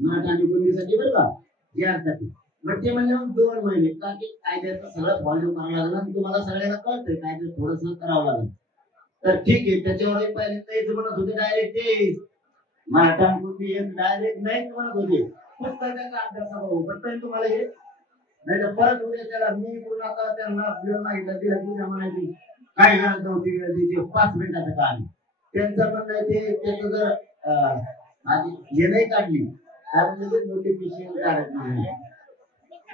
मराठा आणि कुणबीसाठी बरं का यासाठी. मग ते म्हणले 2 महिने का की कायद्याचं सगळं फॉलो करावं लागलं आणि तुम्हाला सगळ्यांना कळतंय कायदे थोडंसं करावं लागलं. तर ठीक आहे त्याच्यावर पहिल्यांदा तेच म्हणत होते डायरेक्ट ते मराठा आणि कुणबी एक डायरेक्ट नाहीच म्हणत होते. पुस्तकाचा अभ्यासाभाऊ पण तुम्हाला हे नाही तर परत उद्या त्याला मी पूर्ण त्यांना वेळ मागितला तिला पूजा म्हणायची काय गरज नव्हती वेळ तिची 5 मिनिटाचं काम त्यांचं म्हणणं ते त्याचं जर आधी हे नाही काढली त्यामध्ये नोटिफिकेशन काढत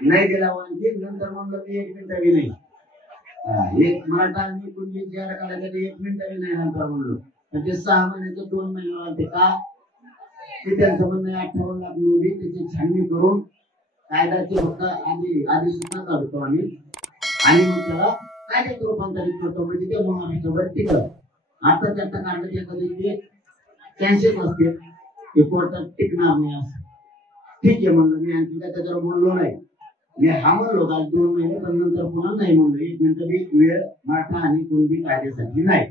नाही दिला वांगी नंतर म्हणलं मी 1 मिनिट बी नाही एक मराठा आणि कुणबी ज्याला काढायचं 1 मिनिट बी नाही नंतर म्हणलो पण ते 6 महिन्याचं 2 महिने लागते का ते त्यांचं म्हणणं 58 लाख नोंदी त्याची छाननी करून कायद्याची फक्त आधी सूचना काढतो आम्ही आणि मग त्याला कायद्यात रूपांतरित करतो म्हणजे ते महाराष्ट्रभर टिकत. आता त्यांचा काढण्याचे कधी ते कॅन्सेल असते ते कोर्टात टिकणार नाही असं ठीक आहे म्हणलं मी आणखी काय त्याच्यावर बोललो नाही मी हा म्हणलो काल 2 महिने पण नंतर पुन्हा नाही म्हणलं 1 मिनिट बी वेळ मराठा आणि कुणबी कायद्यासाठी नाही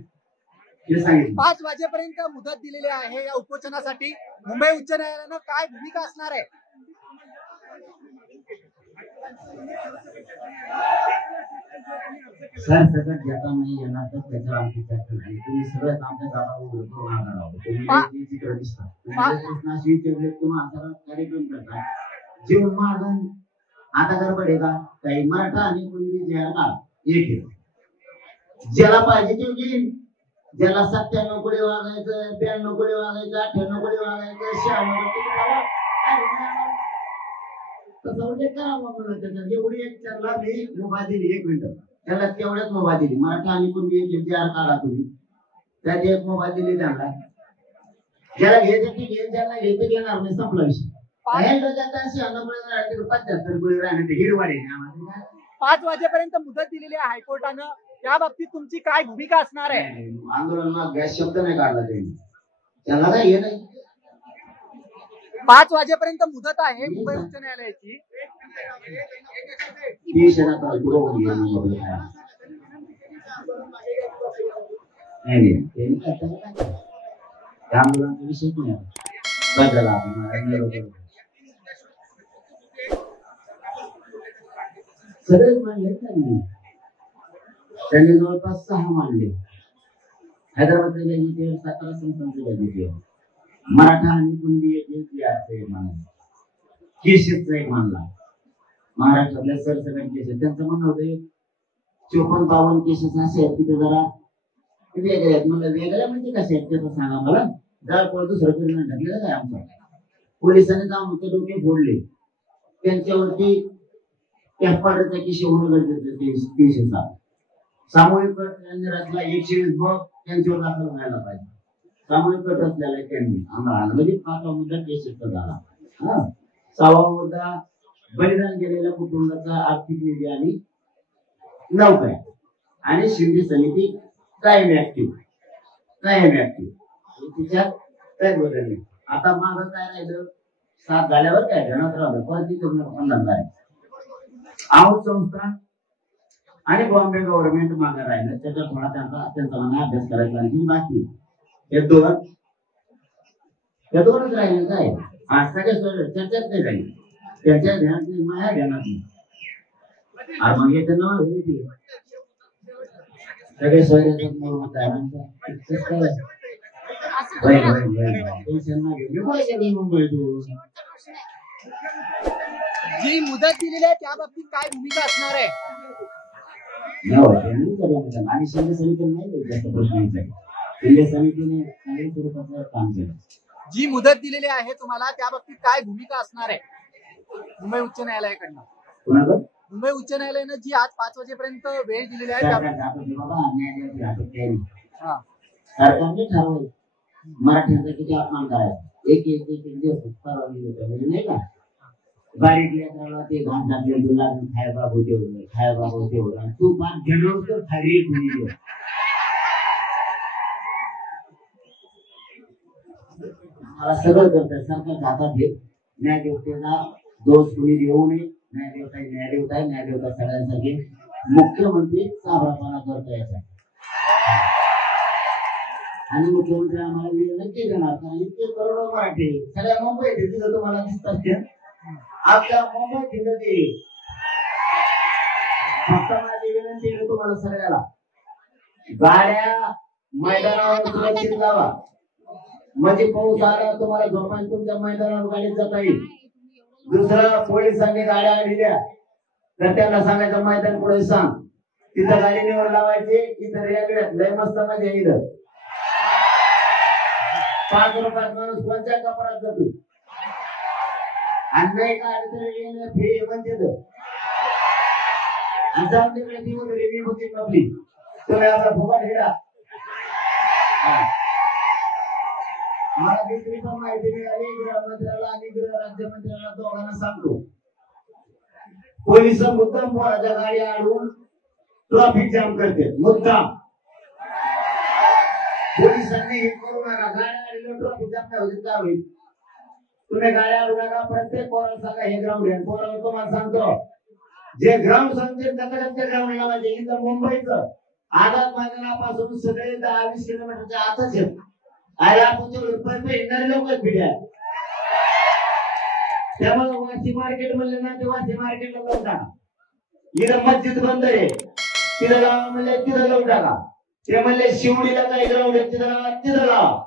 हे सांगितलं. 5 वाजेपर्यंत मुदत दिलेली आहे या उपोषणासाठी. मुंबई उच्च न्यायालयानं काय भूमिका असणार आहे? सर सगळं घेता नाही येणार तर त्याच्यावर आमची चर्चा झाली तुम्ही सगळ्यात आमच्या गावावर मागणार आहोत तुम्ही तिकडे दिसता तुम्ही आमचा कार्यक्रम करता जीवन मागण आता गडबड आहे का काही मराठा आणि कुणबी जे का एक आहे ज्याला पाहिजे ते घेईन ज्याला 97 कोटी वागायचं 92 कोटी वागायचं 98 कोटी वागायचं 96 एवढी एक त्याला मी मोबाईल दिली 1 मिनिट त्याला तेवढ्याच मोबाईल दिली मराठा आणि कुणबी एक जी आर काढा तुम्ही त्यात एक मोबाईल दिली त्यांना ज्याला घ्यायचं की घेईन ज्याला घ्यायचं घेणार नाही संपला विषय 5 वाजेपर्यंत मुदत दिलेली आहे हायकोर्टानं त्या बाबतीत तुमची काय भूमिका असणार आहे? आंदोलनात गॅस शब्द नाही काढला त्यांनी त्याला काय हे नाही 5 वाजेपर्यंत मुदत आहे मुंबई उच्च न्यायालयाची. आंदोलनाचा विषय नाही सगळेच मांडले त्यांनी जवळपास 6 मांडले हैदराबादचे 17 संस्थांचे मराठा आणि कुणबी एक मानला केसेसचा एक मानला महाराष्ट्रातल्या सरसकट केसेस त्यांचं म्हणणं होतं 54-52 केसेस असे आहेत की ते जरा वेगळे आहेत म्हणलं वेगळ्या म्हणजे कसे आहेत त्याचं सांगा मला जरा दुसरं परिणाम ढकलेलं काय आमचा पोलिसांनी जाऊन ते डोके फोडले त्यांच्यावरती एफआयआरचा केस होणं गरजेचं केसेसचा सामूहिक कट त्यांनी रचला 120 बघ त्यांच्यावर दाखल व्हायला पाहिजे सामूहिक कट रचलेला आहे त्यांनी आम्हाला म्हणजे 5वा मुद्दा केसेसचा झाला 6वा मुद्दा बलिदान केलेल्या कुटुंबाचा आर्थिक निधी आणि नोकऱ्या आणि शिंदे समिती कायम ऍक्टिव्ह तिच्यात काय बदल नाही आता मागं काय राहिलं 7 झाल्यावर काय ध्यानात राहिलं कोणती धंदा आहे आऊट संस्था आणि बॉम्बे गव्हर्नमेंट मागे राहिलं त्याचा थोडा त्यांचा अभ्यास करायचा आणखी बाकी हे दोनच राहिले काय आज सगळ्या चर्चेत नाही राहील त्याच्या ध्यानात नाही माझ्या ध्यानात नाही मग हे नाव सगळे सोयऱ्याचं मत आहे मुंबई जी मुदत दिलेली आहे त्या बाबतीत काय भूमिका असणार आहे? आणि शिंदे समितीने नाही जास्त प्रश्न शिंदे समितीने चांगल्या स्वरूपाचं काम केलं. जी मुदत दिलेली आहे तुम्हाला त्या बाबतीत काय भूमिका असणार आहे मुंबई उच्च न्यायालयाकडनं? कोणाकडे? मुंबई उच्च न्यायालयानं जी आज 5 वाजेपर्यंत वेळ दिलेली आहे सरकारने ठरवलं मराठ्यांचा किती अपमान करायचा एक दिवस परवानगी देतो नाही का बारीक लेकराला ते घाण टाकले तुला खायबा होते तू पाच जनरल तर खाली मला सगळं करतात सरकारच्या हातात घेत न्यायदेवतेला दोष कुणी देऊ नये न्यायदेवता सगळ्यांसाठी मुख्यमंत्री साबरापणा करता याचा आणि मुख्यमंत्री आम्हाला वेळ नक्की देणार कारण इतके करोडो मराठी सगळ्या मुंबईत तिथं तुम्हाला दिसतात ते आपल्या मुंबईत तिथं ते फक्त माझी विनंती आहे तुम्हाला सगळ्याला गाड्या मैदानावर सुरक्षित लावा म्हणजे पाऊस आला तुम्हाला झोपायला तुमच्या मैदानावर गाडीत जाता येईल दुसरं पोलिसांनी गाड्या आणल्या तर त्यांना सांगायचं मैदान पुढे सांग तिथं गाडी निवड लावायची इथं रेल्वे लय मस्त मजा येईल 5 रुपयात माणूस कोणत्या कपड्यात जातो आणि नाही काय तर रेल्वे फ्री म्हणजे जाऊन तिकडे ती वगैरे मी होती आपली तुम्ही आपला फुकट हिडा मला दुसरी पण माहिती मिळाली गृहमंत्र्याला आणि गृह राज्यमंत्र्याला दोघांना सांगतो पोलिस मुद्दाम पोराच्या गाडी अडवून ट्रॅफिक जाम करते मुद्दाम पोलिसांनी हे करू नका गाड्या अडवून ट्रॅफिक जाम नाही होईल का होईल तुम्ही गाड्या अडवू नका प्रत्येक पोराला सांगा हे ग्राउंड आहे पोराला तुम्हाला सांगतो जे ग्राउंड सांगते त्याच्या ग्राउंड लावायचे इथं मुंबईचं आझाद मैदानापासून सगळे 10-20 किलोमीटरच्या आतच आहेत आयला आपण येणारे लोक आहेत पिढ्या त्यामुळे वाशी मार्केट म्हणले ना ते वाशी मार्केटला लावून टाका इथं मस्जिद बंद आहे तिथं लावा म्हणले तिथं लावून टाका ते म्हणले शिवडीला काही ग्राउंड आहे तिथं लावा तिथं लावा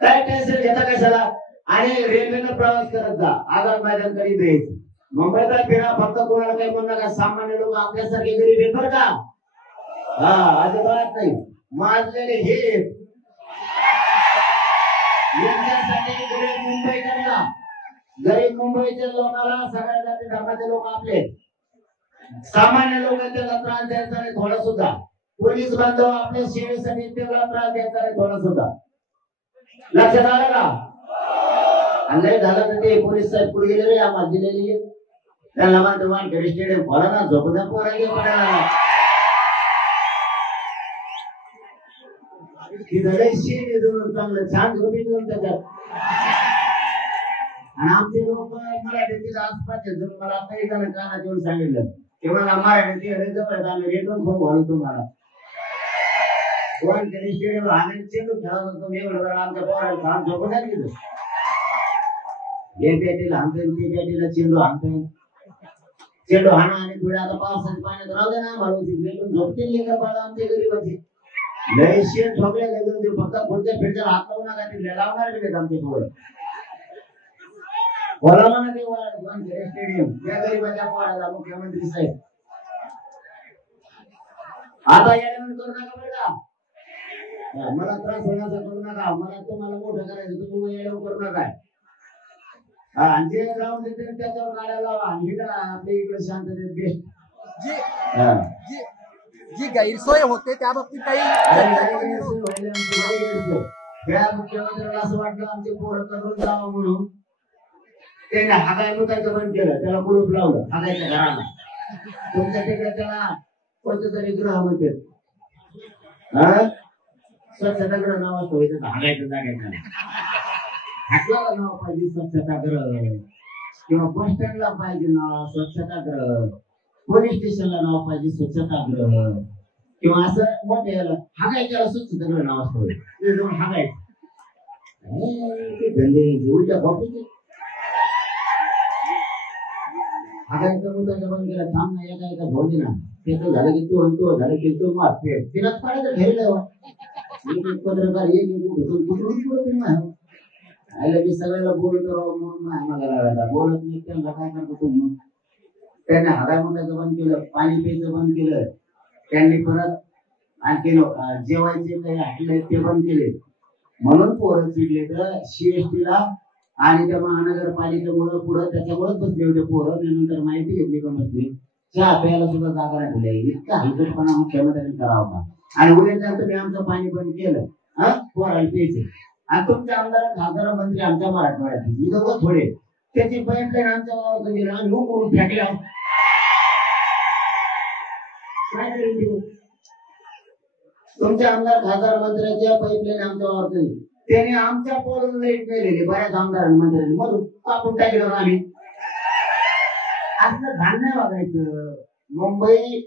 काय टेन्शन घेता कशाला आणि रेल्वेनं प्रवास करत जा आझाद मैदान कधी द्यायचं मुंबईचा फिरा फक्त कोणाला काही म्हणू नका सामान्य लोक आपल्यासारखे गरीब आहेत बरं का हा अजिबात नाही माजलेले हे यांच्यासाठी गरीब मुंबईच्या लोकांना सगळ्या जाती धर्माचे लोक आपले सामान्य लोक त्याला त्रास द्यायचा नाही थोडा सुद्धा पोलीस बांधव आपल्या सेवेसाठी त्याला त्रास द्यायचा नाही थोडा सुद्धा लक्षात आलं का आणि झालं तर ते पोलीस साहेब पुढे गेलेले आम्हाला दिलेली त्यांना म्हणतो वानखेडे स्टेडियम खोला ना झोपद्या पोरांगे चांगलं छान झोपी देऊन त्याच्यात आणि आमचे लोक मराठीचे आसपास मला आता एकाला कानात येऊन सांगितलं की मला मराठी आम्ही रेटून खूप घालू तुम्हाला वानखेडे स्टेडियम आम्ही चेंडू खेळत होतो एवढं आमच्या पोराला छान झोपू नाही दिलं हे बॅटीला हाणतोय ते बॅटीला चेंडू हाणतोय चेंडू हाणा आणि थोडे आता पावसाच्या पाण्यात राहू दे ना मला भेटून झोपतील लेकर बाळा आमच्या गरीबाची लय शेण ठोकल्या गेलो ते फक्त पुढच्या फिरच्या हात लावू नका ते लावणार बी आमचे पोरं बोला म्हणा ते वानखेडे स्टेडियम या गरीबाच्या पोराला मुख्यमंत्री साहेब आता येणं करू नका बरं का मला त्रास होण्याचा करू नका मला तुम्हाला मोठं करायचं तुम्ही येणं करू नका आणि जे ग्राउंड येते त्याच्यावर गाड्या लावा आणि आपल्या इकडे शांततेत बेस्ट जी गैरसोय होते त्या बाबतीत काही त्या मुख्यमंत्र्याला असं वाटलं आमचे पोरं करून जावं म्हणून त्याने हागाय मुतायचं बंद केलं त्याला कुलूप लावलं हागायच्या घराला तुमच्या तिकडे त्याला कोणतं तरी गृह म्हणते स्वच्छतागृह नाव असतो इथं हागायचं जागायचं हाकलाला नाव पाहिजे स्वच्छतागृह किंवा बस स्टँडला पाहिजे नाव स्वच्छतागृह पोलीस स्टेशनला नाव पाहिजे स्वच्छतागृह किंवा असं मोठे हागायच्याला स्वच्छतागृह नाव असतो ते जाऊन हागायचं धंदे उलट्या कॉपी हागायचं मुद्दा बंद केला थांब ना एका एका भाऊ ना ते तर झालं की तो झालं की तो मार तिला पाडायचं ठेवलं पत्रकार एक आयला मी सगळ्याला बोलतो राव म्हणून आम्हाला लागला बोलत नाही त्यांना काय करतो तू मग त्यांनी हागाय मुंडायचं बंद केलं पाणी प्यायचं बंद केलं त्यांनी परत आणखी जेवायचे काही हटले ते बंद केले म्हणून पोरं चिडले तर सीएसटीला आणि त्या महानगरपालिकेमुळे पुढं त्याच्यामुळेच बसले होते पोरं त्यानंतर माहिती घेतली का नसली चहा प्यायला सुद्धा जागा राहिली इतका हलकटपणा मुख्यमंत्र्यांनी करावा का आणि उद्या तुम्ही आमचं पाणी बंद केलं पोराला प्यायचं आणि तुमच्या आमदार खासदार मंत्री आमच्या मराठवाड्यात इथं थोडे त्याची पाईपलाईन आमच्या गावात गेला आणि करून फेकल्या काय करेल तुमच्या आमदार खासदार मंत्र्याच्या पाईपलाईन आमच्या गावात त्याने आमच्या पोराला लाईट केलेली बऱ्याच आमदार मंत्र्यांनी मग कापून टाकलं आम्ही असलं घाण नाही वागायचं मुंबई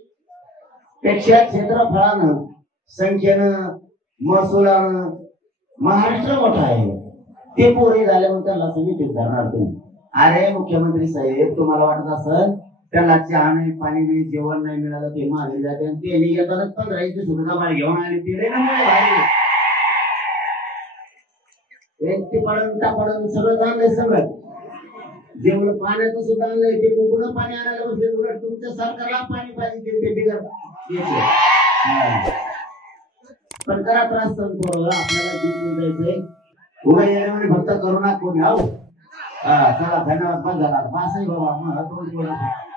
पेक्षा क्षेत्रफळानं संख्येनं महसुलानं महाराष्ट्र मोठा आहे. ते पोरे झाल्यावर त्याला समितीत धरणार तुम्ही. अरे मुख्यमंत्री साहेब, तुम्हाला वाटत असेल त्याला चहा नाही, पाणी नाही, जेवण नाही मिळालं ते मागे जाते आणि ते येताना 15 सुद्धा माल घेऊन आले ते रे ना. ते पडून सगळं चांगलंय. सगळं जेवढं पाण्याचं सुद्धा आणलंय ते कुठं पाणी आणायला बसले. उलट तुमच्या सरकारला पाणी पाहिजे ते बिगर पण करा त्रास संतो आपल्याला जिंकून जायचंय. उभं येण्यामध्ये फक्त करुणा कोणी आहो. चला धन्यवाद. बस झाला. बास आहे बाबा.